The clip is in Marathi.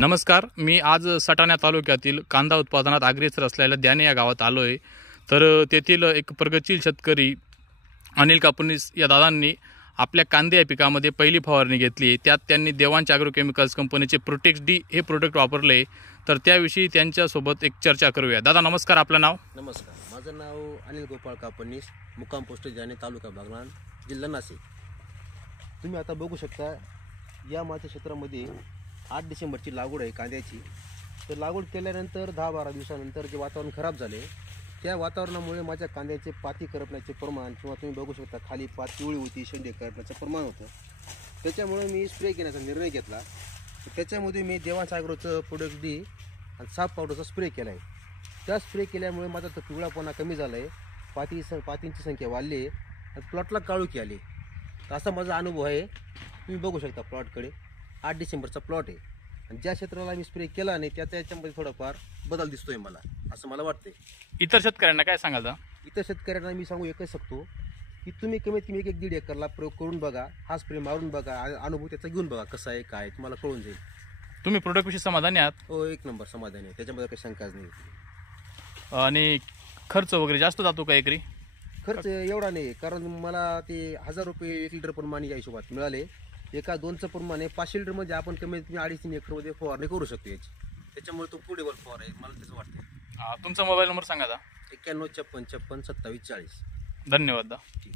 नमस्कार, मी आज सटाणा तालुक्यातील कांदा उत्पादनात अग्रेसर असलेल्या द्याणे या गावात आलो आहे। तर तेथील एक प्रगतशील शेतकरी अनिल कापुनीस या दादांनी आपल्या कांदे या पिकामध्ये पहिली फवारणी घेतली आहे। त्यात त्यांनी देवांश ॲग्रोकेमिकल्स कंपनीचे प्रोटेक्स डी हे प्रोडक्ट वापरले। तर त्याविषयी त्यांच्यासोबत एक चर्चा करूया। दादा नमस्कार, आपलं नाव? नमस्कार, माझं नाव अनिल गोपाळ कापुनीस, मुक्काम पोस्ट द्याणे, तालुका बागलाण, जिल्हा नाशिक। तुम्ही आता बघू शकता या माझ्या क्षेत्रामध्ये 8 डिसेंबरची लागवड आहे कांद्याची। तर लागवड केल्यानंतर 10-12 दिवसानंतर जे वातावरण खराब झाले त्या वातावरणामुळे माझ्या कांद्याचे पाती करपण्याचे प्रमाण किंवा तुम्ही बघू शकता खाली पात पिवळी होती, शेंडे करपण्याचं प्रमाण होतं। त्याच्यामुळे मी स्प्रे घेण्याचा निर्णय घेतला। त्याच्यामध्ये मी देवांश ॲग्रोचं प्रोडक्ट डी आणि साप पावडरचा स्प्रे केला आहे। त्या स्प्रे केल्यामुळे माझा तो पिवळापणा कमी झाला आहे, पातींची संख्या वाढली आहे आणि प्लॉटला काळोखी आली। तर असा माझा अनुभव आहे। तुम्ही बघू शकता प्लॉटकडे 8 डिसेंबरचा प्लॉट आहे आणि ज्या क्षेत्राला मी स्प्रे केला नाही त्याच्यामध्ये थोडाफार बदल दिसतोय मला, असं मला वाटतंय। इतर शेतकऱ्यांना काय सांगाल? इतर शेतकऱ्यांना मी सांगू एकच शकतो की तुम्ही कमीत कमी 1-1.5 एकरला प्रयोग करून बघा, हा स्प्रे मारून बघा, अनुभव त्याचा घेऊन बघा कसा आहे काय, तुम्हाला कळून जाईल। तुम्ही प्रोडक्टविषयी समाधानी आहात? हो, 1 नंबर समाधानी आहे, त्याच्यामध्ये काही शंकाच नाही। आणि खर्च वगैरे जास्त जातो का एकरी? खर्च एवढा नाही, कारण मला ते 1000 रुपये 1 लिटर प्रमाणे या हिशोबात मिळाले। एका 2चं प्रमाणे 500 लिटरमध्ये आपण कमीत कमी 2.5-3 एकरमध्ये फवारणी करू शकतो याची। त्याच्यामुळे तो पुढेवर फवार आहे, मला तसं वाटतं। तुमचा मोबाईल नंबर सांगा. 91 56 56 27 40। धन्यवाद. ठीक.